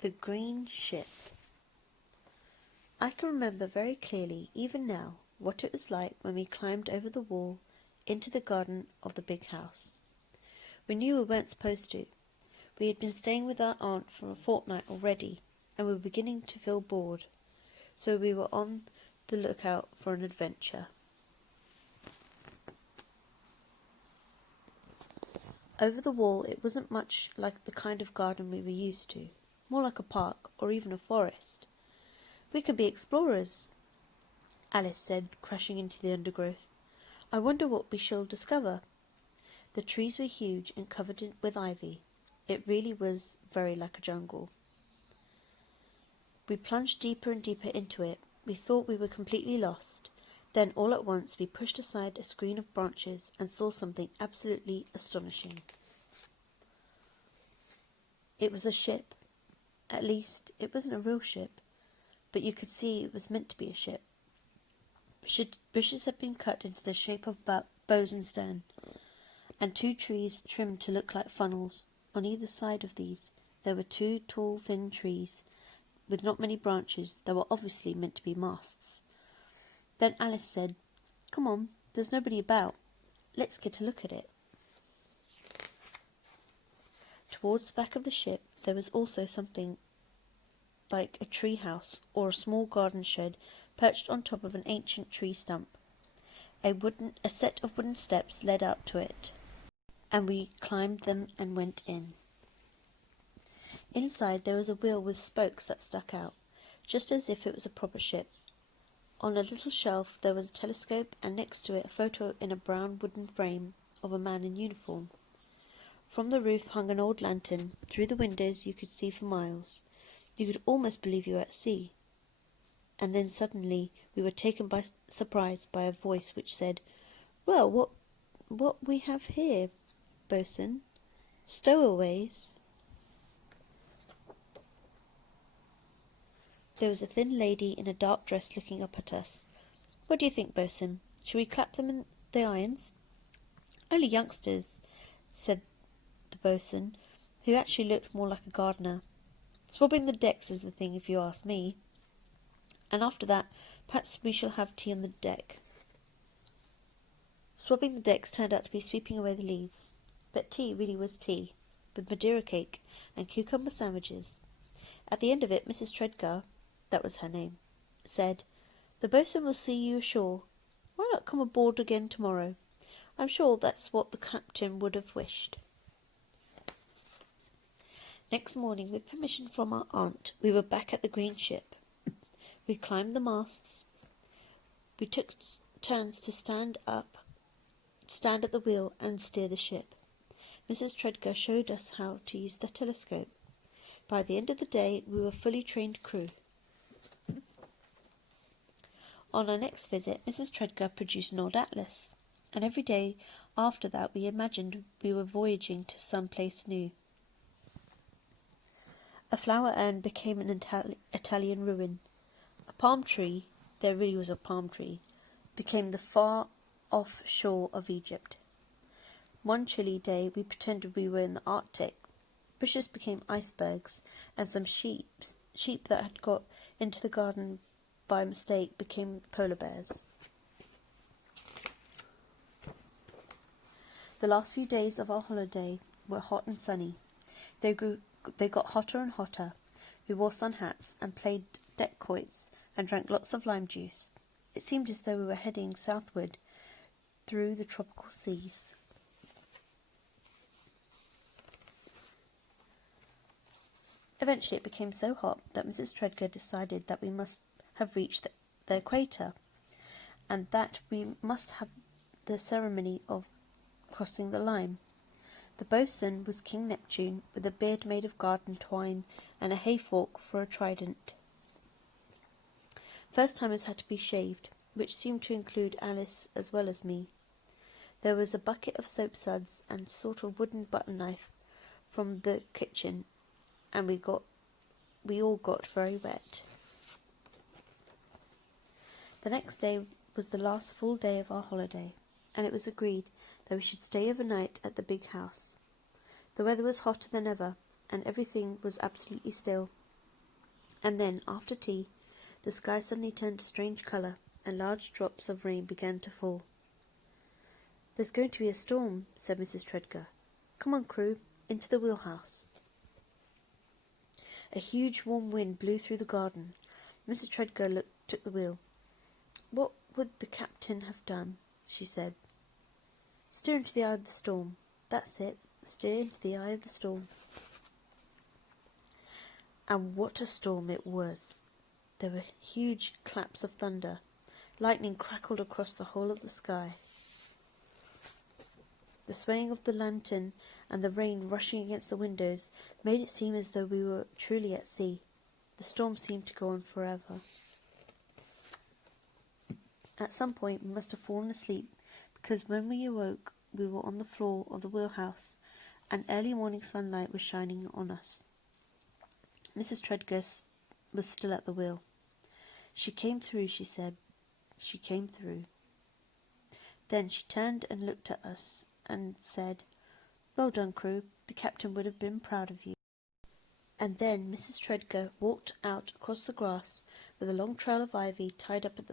The green ship. I can remember very clearly, even now, what it was like when we climbed over the wall into the garden of the big house. We knew we weren't supposed to. We had been staying with our aunt for a fortnight already, and we were beginning to feel bored, so we were on the lookout for an adventure. Over the wall it wasn't much like the kind of garden we were used to, more like a park or even a forest. We could be explorers, Alice said, crashing into the undergrowth. I wonder what we shall discover. The trees were huge and covered with ivy. It really was very like a jungle. We plunged deeper and deeper into it. We thought we were completely lost. Then all at once we pushed aside a screen of branches and saw something absolutely astonishing. It was a ship. At least, it wasn't a real ship, but you could see it was meant to be a ship. Bushes had been cut into the shape of bows and stern, and 2 trees trimmed to look like funnels. On either side of these there were 2 tall, thin trees with not many branches that were obviously meant to be masts. Then Alice said, "Come on, there's nobody about. Let's get a look at it." Towards the back of the ship there was also something like a tree house or a small garden shed perched on top of an ancient tree stump. A set of wooden steps led up to it, and we climbed them and went in. Inside there was a wheel with spokes that stuck out, just as if it was a proper ship. On a little shelf there was a telescope, and next to it a photo in a brown wooden frame of a man in uniform. From the roof hung an old lantern. Through the windows you could see for miles. You could almost believe you were at sea. And then suddenly we were taken by surprise by a voice which said, "Well, what we have here, boatswain? Stowaways?" There was a thin lady in a dark dress looking up at us. "What do you think, boatswain? Shall we clap them in the irons?" "Only youngsters," said the boatswain, who actually looked more like a gardener. "Swabbing the decks is the thing, if you ask me. And after that, perhaps we shall have tea on the deck." Swabbing the decks turned out to be sweeping away the leaves, but tea really was tea, with Madeira cake and cucumber sandwiches. At the end of it, Mrs. Treadgar, that was her name, said, "The boatswain will see you ashore. Why not come aboard again tomorrow? I'm sure that's what the captain would have wished." Next morning, with permission from our aunt, we were back at the green ship. We climbed the masts. We took turns to stand at the wheel and steer the ship. Mrs. Treadgar showed us how to use the telescope. By the end of the day, we were a fully trained crew. On our next visit, Mrs. Treadgar produced an old atlas, and every day after that we imagined we were voyaging to some place new. A flower urn became an Italian ruin. A palm tree, there really was a palm tree, became the far-off shore of Egypt. One chilly day we pretended we were in the Arctic. Bushes became icebergs, and some sheep that had got into the garden by mistake became polar bears. The last few days of our holiday were hot and sunny. They got hotter and hotter. We wore sun hats and played deck quoits and drank lots of lime juice. It seemed as though we were heading southward through the tropical seas. Eventually it became so hot that Mrs. Treadgar decided that we must have reached the equator, and that we must have the ceremony of crossing the line. The boatswain was King Neptune, with a beard made of garden twine and a hay-fork for a trident. First-timers had to be shaved, which seemed to include Alice as well as me. There was a bucket of soap suds and a sort of wooden butter knife from the kitchen, and we all got very wet. The next day was the last full day of our holiday, and it was agreed that we should stay overnight at the big house. The weather was hotter than ever, and everything was absolutely still. And then, after tea, the sky suddenly turned a strange colour, and large drops of rain began to fall. "There's going to be a storm," said Mrs. Treadgar. "Come on, crew, into the wheelhouse." A huge warm wind blew through the garden. Mrs. Treadgar took the wheel. "What would the captain have done?" she said. "Steer into the eye of the storm. That's it, steer into the eye of the storm." And what a storm it was! There were huge claps of thunder. Lightning crackled across the whole of the sky. The swaying of the lantern and the rain rushing against the windows made it seem as though we were truly at sea. The storm seemed to go on forever. At some point we must have fallen asleep, because when we awoke we were on the floor of the wheelhouse, and early morning sunlight was shining on us. Mrs. Treadgar was still at the wheel. "She came through," she said. "She came through." Then she turned and looked at us and said, "Well done, crew. The captain would have been proud of you." And then Mrs. Treadgar walked out across the grass with a long trail of ivy tied up at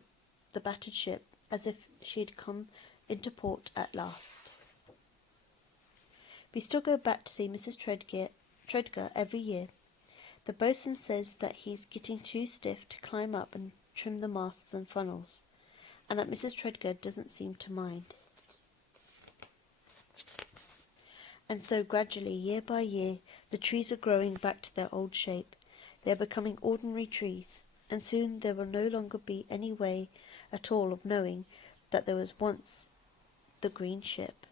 the battered ship, as if she had come into port at last. We still go back to see Mrs. Treadgar every year. The boatswain says that he's getting too stiff to climb up and trim the masts and funnels, and that Mrs. Treadgar doesn't seem to mind. And so gradually, year by year, the trees are growing back to their old shape. They are becoming ordinary trees, and soon there will no longer be any way at all of knowing that there was once the green ship.